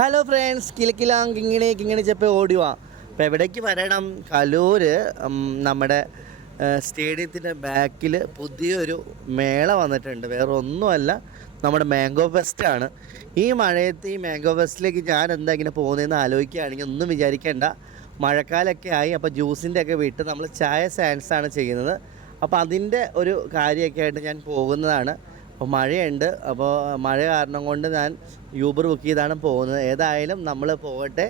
Hello friends, കിലക്കിലാങ് കിങ്ങിണി ചെപ്പ് ഓടിവാ. അപ്പോൾ എവിടേക്ക് വരണം? കലൂർ നമ്മുടെ സ്റ്റേഡിയത്തിൻ്റെ ബാക്കിൽ പുതിയൊരു മേള വന്നിട്ടുണ്ട്. വേറെ ഒന്നുമല്ല, നമ്മുടെ മാംഗോ ഫെസ്റ്റാണ്. ഈ മഴയത്ത് ഈ മാംഗോ ഫെസ്റ്റിലേക്ക് ഞാൻ എന്താ ഇങ്ങനെ പോകുന്നതെന്ന് ആലോചിക്കുകയാണെങ്കിൽ ഒന്നും വിചാരിക്കേണ്ട. മഴക്കാലമൊക്കെ ആയി, അപ്പോൾ ജ്യൂസിൻ്റെ ഒക്കെ വിട്ട് നമ്മൾ ചായ സാൻഡ്സാണ് ചെയ്യുന്നത്. അപ്പോൾ അതിൻ്റെ ഒരു കാര്യമൊക്കെ ആയിട്ട് ഞാൻ പോകുന്നതാണ്. അപ്പോൾ മഴയുണ്ട്, അപ്പോൾ മഴ കാരണം കൊണ്ട് ഞാൻ യൂബർ ബുക്ക് ചെയ്താണ് പോകുന്നത്. ഏതായാലും നമ്മൾ പോകട്ടെ.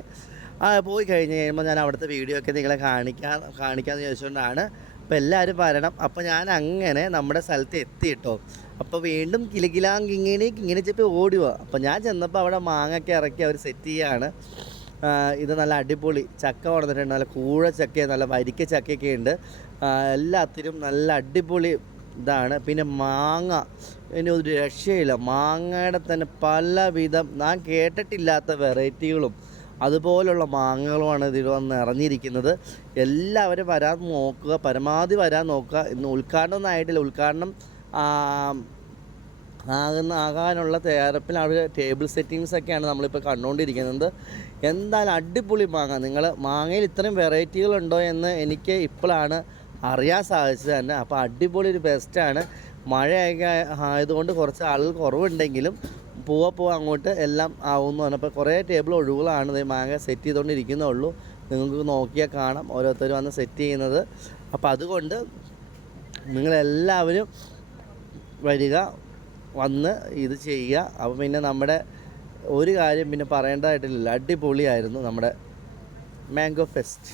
പോയി കഴിഞ്ഞ് കഴിയുമ്പോൾ ഞാൻ അവിടുത്തെ വീഡിയോ ഒക്കെ നിങ്ങളെ കാണിക്കാമെന്ന് ചോദിച്ചുകൊണ്ടാണ്. അപ്പോൾ എല്ലാവരും വരണം. അപ്പോൾ ഞാൻ അങ്ങനെ നമ്മുടെ സ്ഥലത്ത് എത്തിയിട്ടോ. അപ്പോൾ വീണ്ടും കിലുകിലാങ് കിങ്ങിണി ചെപ്പി ഓടുക. അപ്പോൾ ഞാൻ ചെന്നപ്പോൾ അവിടെ മാങ്ങയൊക്കെ ഇറക്കി അവർ സെറ്റ് ചെയ്യുകയാണ്. ഇത് നല്ല അടിപൊളി ചക്ക കൊണ്ടുവന്നിട്ടുണ്ട്. നല്ല കൂഴ ചക്ക, നല്ല വരിക്ക ചക്കയൊക്കെ ഉണ്ട്. എല്ലാത്തിനും നല്ല അടിപൊളി ഇതാണ്. പിന്നെ മാങ്ങ, ഇനി ഒരു രക്ഷയില്ല. മാങ്ങയുടെ തന്നെ പലവിധം ഞാൻ കേട്ടിട്ടില്ലാത്ത വെറൈറ്റികളും അതുപോലുള്ള മാങ്ങകളുമാണ് ഇതിൽ വന്ന് ഇറങ്ങിയിരിക്കുന്നത്. എല്ലാവരും വരാൻ നോക്കുക, പരമാവധി വരാൻ നോക്കുക. ഇന്ന് ഉദ്ഘാടനമൊന്നും ആയിട്ടില്ല. ഉദ്ഘാടനം ആകാനുള്ള തയ്യാറെടുപ്പിൽ അവിടെ ടേബിൾ സെറ്റിങ്സൊക്കെയാണ് നമ്മളിപ്പോൾ കണ്ടുകൊണ്ടിരിക്കുന്നത്. എന്തായാലും അടിപൊളി മാങ്ങ. നിങ്ങൾ മാങ്ങയിൽ ഇത്രയും വെറൈറ്റികളുണ്ടോ എന്ന് എനിക്ക് ഇപ്പോഴാണ് അറിയാൻ സാധിച്ചത് തന്നെ. അപ്പോൾ അടിപൊളി ഒരു ബെസ്റ്റാണ്. മഴയൊക്കെ ആയതുകൊണ്ട് കുറച്ച് ആളുകൾ കുറവുണ്ടെങ്കിലും പോവാ അങ്ങോട്ട് എല്ലാം ആവുമെന്ന് പറഞ്ഞപ്പോൾ കുറേ ടേബിൾ ഒഴിവുകളാണ്. ഇത് മാങ്ങ സെറ്റ് ചെയ്തുകൊണ്ടിരിക്കുന്നേ ഉള്ളൂ. നിങ്ങൾക്ക് നോക്കിയാൽ കാണാം ഓരോരുത്തർ വന്ന് സെറ്റ് ചെയ്യുന്നത്. അപ്പോൾ അതുകൊണ്ട് നിങ്ങളെല്ലാവരും വരിക, വന്ന് ഇത് ചെയ്യുക. അപ്പോൾ പിന്നെ നമ്മുടെ ഒരു കാര്യം പിന്നെ പറയേണ്ടതായിട്ടില്ല, അടിപൊളിയായിരുന്നു നമ്മുടെ മാംഗോ ഫെസ്റ്റ്.